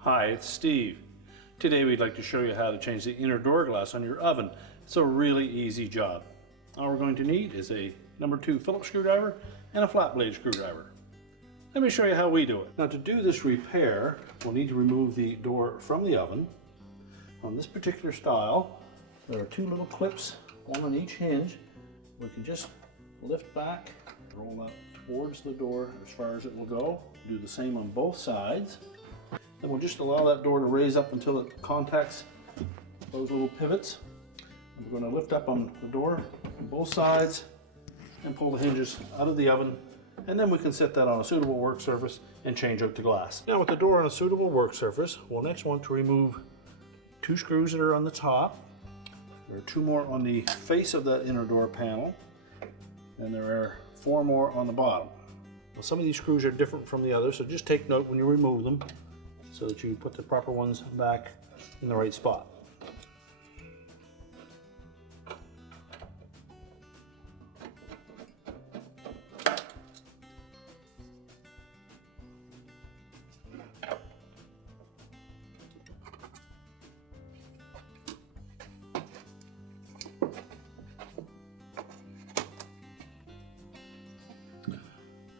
Hi, it's Steve. Today we'd like to show you how to change the inner door glass on your oven. It's a really easy job. All we're going to need is a number 2 Phillip screwdriver and a flat blade screwdriver. Let me show you how we do it. Now, to do this repair, we'll need to remove the door from the oven. On this particular style, there are 2 little clips, one on each hinge. We can just lift back, roll that towards the door as far as it will go. Do the same on both sides. Then we'll just allow that door to raise up until it contacts those little pivots. And we're going to lift up on the door on both sides and pull the hinges out of the oven, and then we can set that on a suitable work surface and change out the glass. Now, with the door on a suitable work surface, we'll next want to remove 2 screws that are on the top. There are 2 more on the face of that inner door panel, and there are 4 more on the bottom. Well, some of these screws are different from the others, so just take note when you remove them so that you put the proper ones back in the right spot.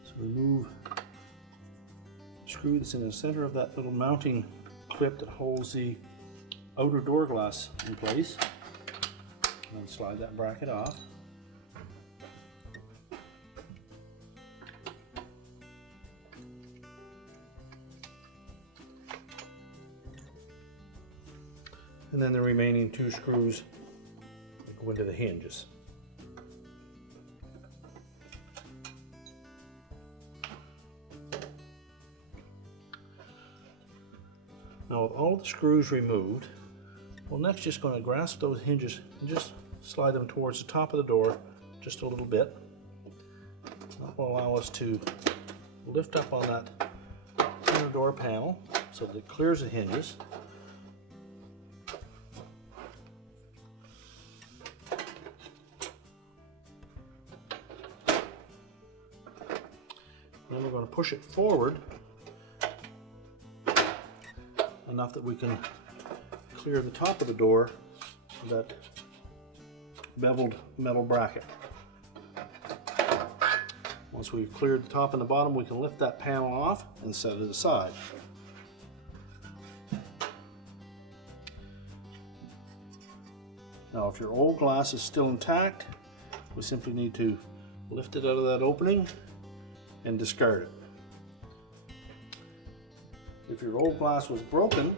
So remove screw that's in the center of that little mounting clip that holds the outer door glass in place, and then slide that bracket off. And then the remaining 2 screws that go into the hinges. Now, with all the screws removed, we're next just going to grasp those hinges and just slide them towards the top of the door just a little bit. That will allow us to lift up on that inner door panel so that it clears the hinges. Then we're going to push it forward enough that we can clear the top of the door of that beveled metal bracket. Once we've cleared the top and the bottom, we can lift that panel off and set it aside. Now, if your old glass is still intact, we simply need to lift it out of that opening and discard it. If your old glass was broken,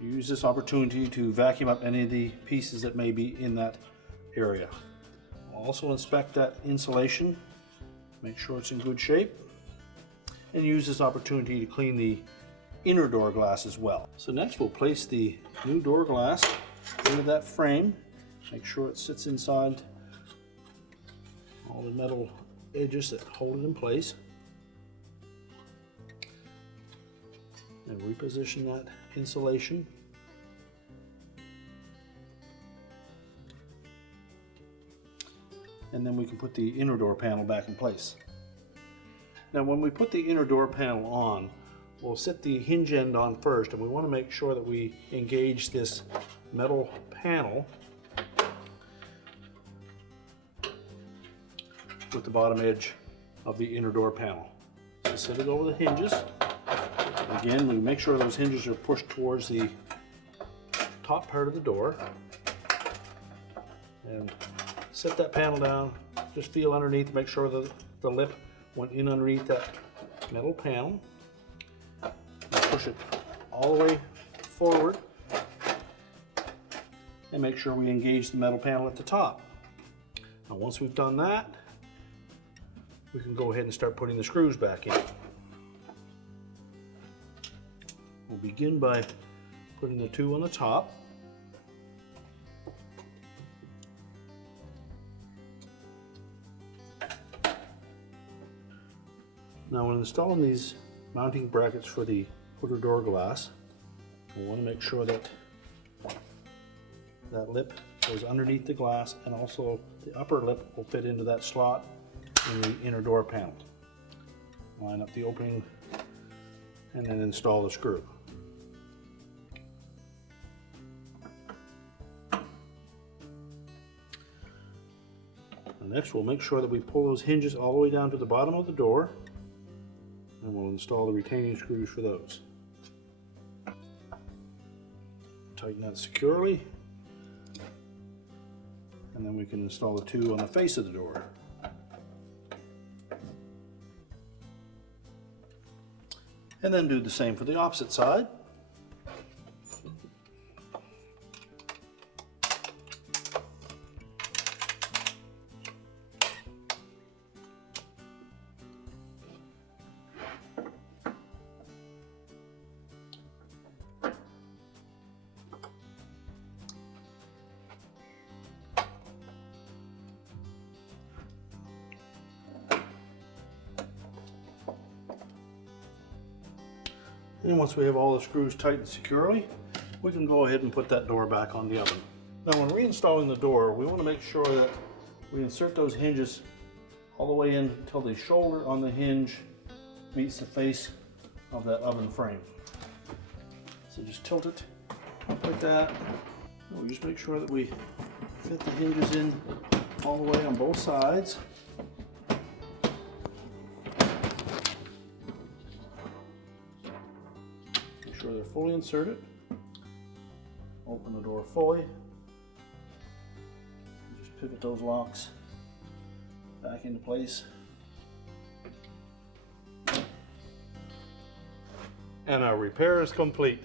you use this opportunity to vacuum up any of the pieces that may be in that area. Also inspect that insulation, make sure it's in good shape, and use this opportunity to clean the inner door glass as well. So next we'll place the new door glass into that frame, make sure it sits inside all the metal edges that hold it in place. And reposition that insulation. And then we can put the inner door panel back in place. Now, when we put the inner door panel on, we'll set the hinge end on first, and we want to make sure that we engage this metal panel with the bottom edge of the inner door panel. So set it over the hinges. Again, we make sure those hinges are pushed towards the top part of the door, and set that panel down. Just feel underneath to make sure that the lip went in underneath that metal panel. And push it all the way forward and make sure we engage the metal panel at the top. Now, once we've done that, we can go ahead and start putting the screws back in. We'll begin by putting the 2 on the top. Now, when installing these mounting brackets for the outer door glass, we want to make sure that that lip goes underneath the glass and also The upper lip will fit into that slot in the inner door panel. Line up the opening and then install the screw. And next we'll make sure that we pull those hinges all the way down to the bottom of the door, and we'll install the retaining screws for those. Tighten that securely, and then we can install the two on the face of the door. And then do the same for the opposite side. And once we have all the screws tightened securely, we can go ahead and put that door back on the oven. Now when reinstalling the door, we want to make sure that we insert those hinges all the way in until the shoulder on the hinge meets the face of that oven frame. So just tilt it like that. And we just make sure that we fit the hinges in all the way on both sides. Sure they're fully inserted. Open the door fully. Just pivot those locks back into place. And our repair is complete.